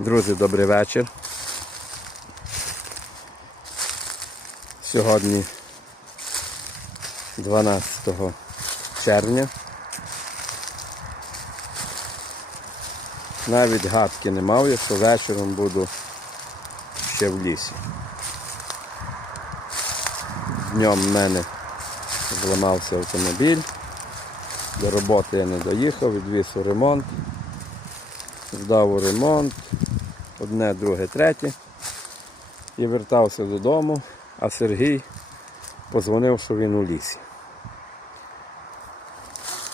Друзі, добрий вечір. Сьогодні 12 червня. Навіть гадки не мав, я, що вечором буду ще в лісі. Днем в мене зламався автомобіль. До роботи я не доїхав, відвіз у ремонт. Здав у ремонт, одне, друге, третє. І вертався додому, а Сергій позвонив, що він у лісі.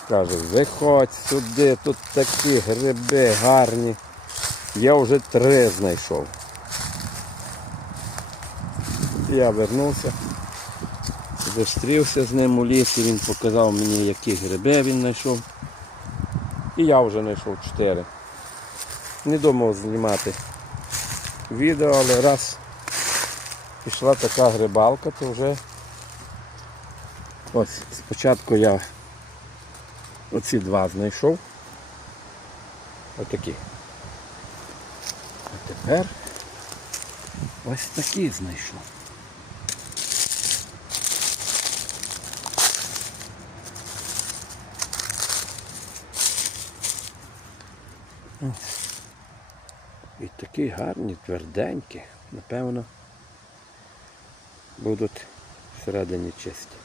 Каже, виходь сюди, тут такі гриби гарні. Я вже три знайшов. Я вернувся, зустрівся з ним у лісі, він показав мені, які гриби він знайшов. І я вже знайшов чотири. Не думав знімати відео, але раз пішла така грибалка, то вже ось спочатку я оці два знайшов. Отакі. А тепер ось такі знайшов. І такі гарні, тверденькі, напевно, будуть всередині чисті.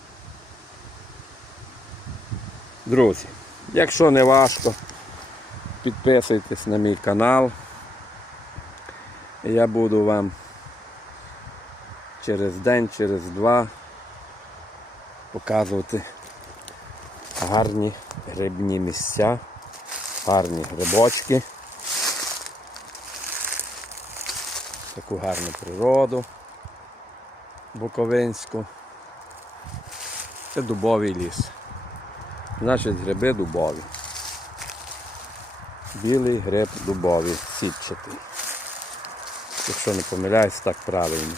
Друзі, якщо не важко, підписуйтесь на мій канал. Я буду вам через день, через два показувати гарні грибні місця, гарні грибочки. Таку гарну природу Буковинську. Це дубовий ліс. Значить гриби дубові. Білий гриб дубовий, сітчатий. Якщо не помиляюсь, так правильно.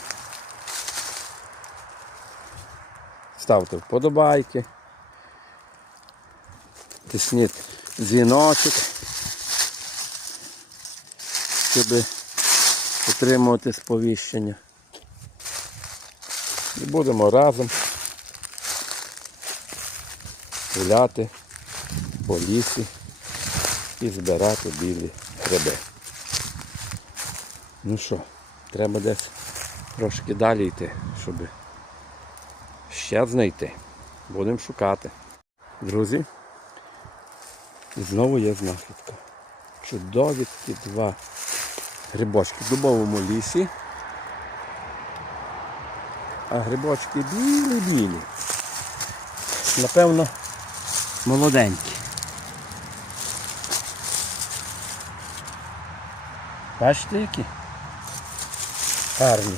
Ставте вподобайки. Тисніть дзвіночок, щоб отримувати сповіщення. І будемо разом гуляти по лісі і збирати білі гриби. Ну що, треба десь трошки далі йти, щоб ще знайти. Будемо шукати. Друзі, знову є знахідка. Чудові такі два грибочки в дубовому лісі. А грибочки білі-білі. Напевно, молоденькі. Бачите які? Гарні.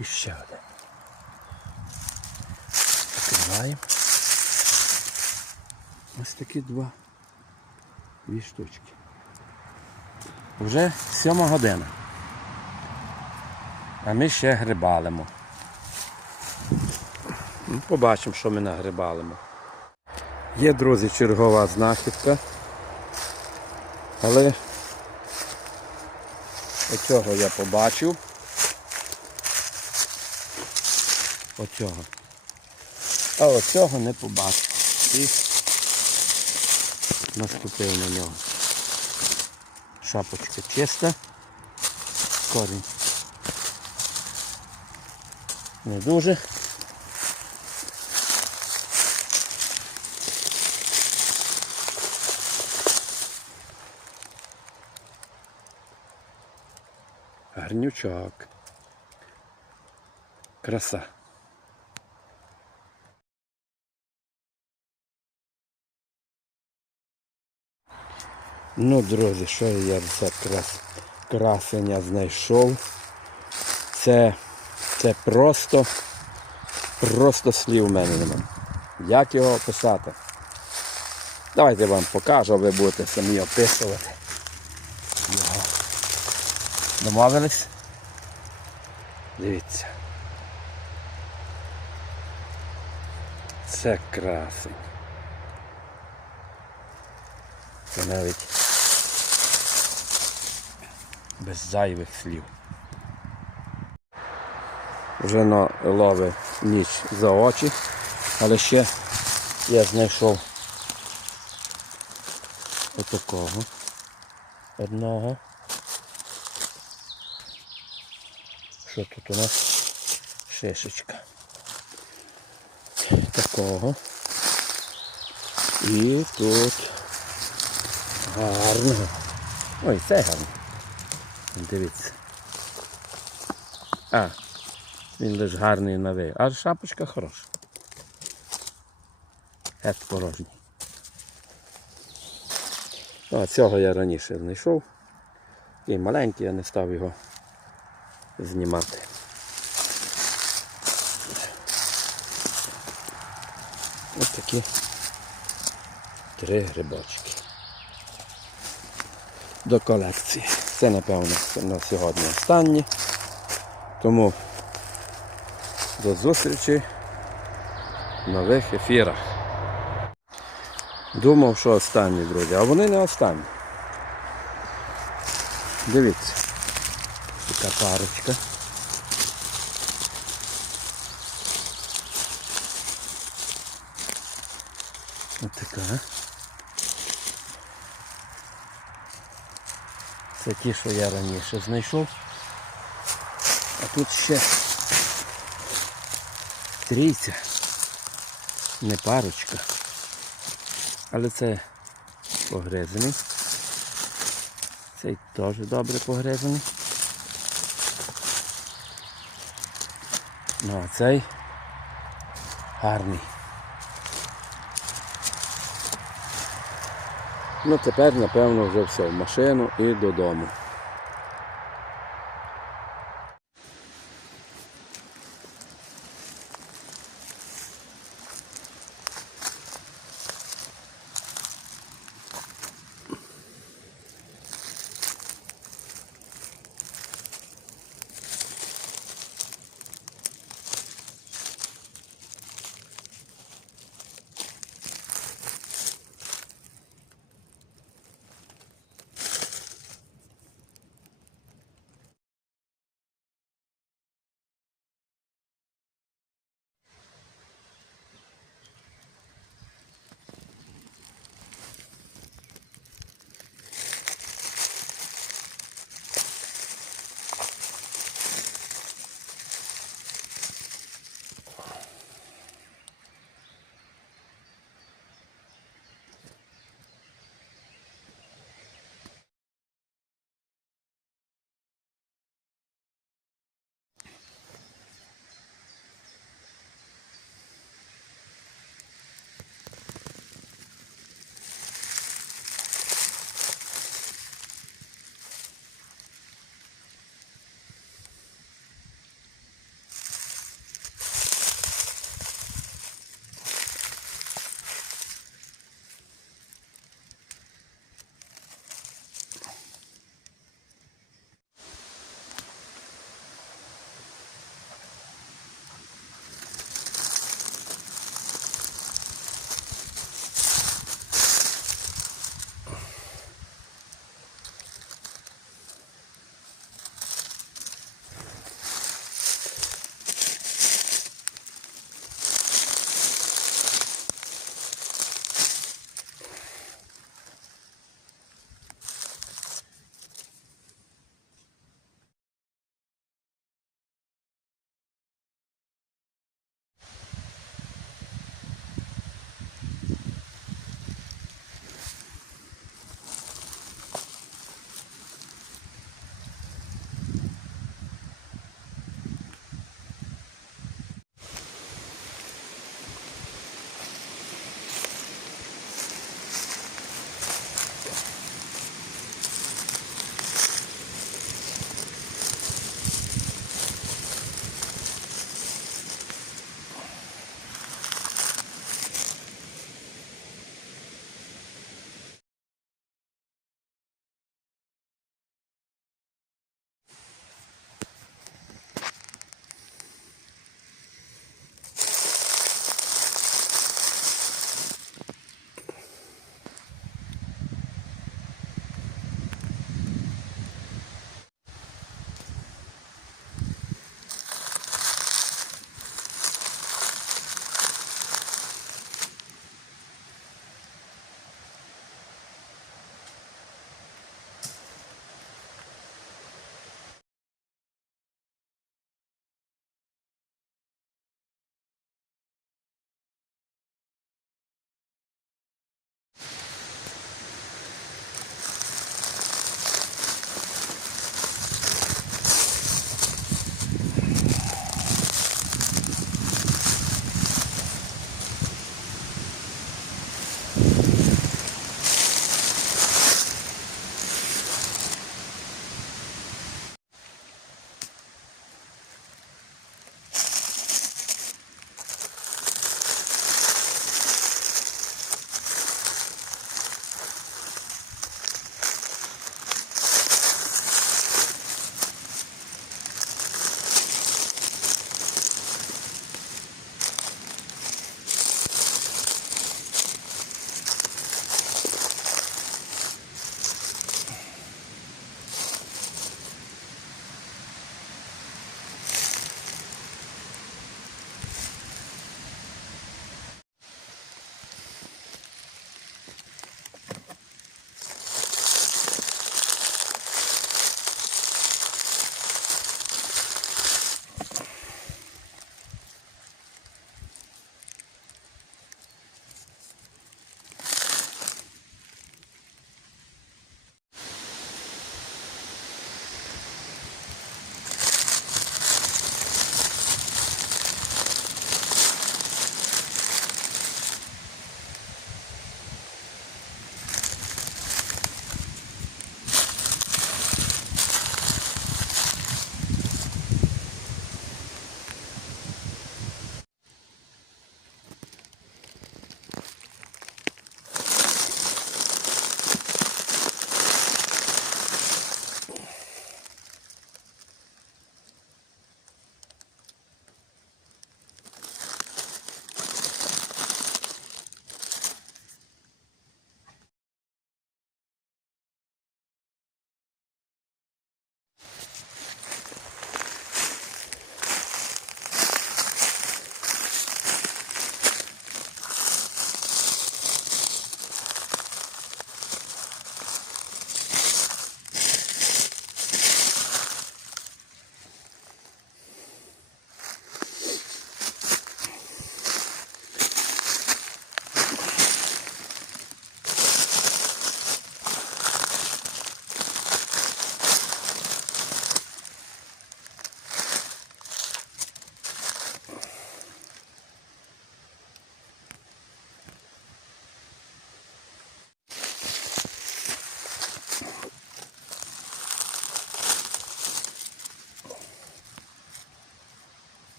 І ще один. Закриваємо. Ось такі два. Дві штучки. Вже сьома година. А ми ще грибалимо. Ну, Побачимо, що ми нагрибалимо. Є, друзі, чергова знахідка. Але оцього я побачив. Оцього. А оцього не побачив. Наступив на нього. Шапочка чиста. Корінь. Не дуже. Гарнючок. Краса. Ну, друзі, що я за крас... красення знайшов. Це, це просто, просто слів в мене нема. Як його описати? Давайте я вам покажу, ви будете самі описувати. Його. Домовились? Дивіться. Це красень. Це навіть без зайвих слів. Вже на лови ніч за очі, але ще я знайшов отакого одного. Що тут у нас? Шишечка. Такого. І тут гарного. Ой, це гарно. Дивіться. А, він лише гарний на вигляд. А шапочка хороша. Геть порожній. Ну, а цього я раніше знайшов. Такий маленький, я не став його знімати. Ось такі три грибочки. До колекції. Це, напевно, на сьогодні останні. Тому до зустрічі в нових ефірах. Думав, що останні, друзі, а вони не останні. Дивіться. Така парочка. Ось така. Це ті, що я раніше знайшов. А тут ще трійця. Не парочка. Але це погризаний. Цей теж добре погризаний. Ну а цей гарний. Ну тепер, напевно, вже все в машину і додому.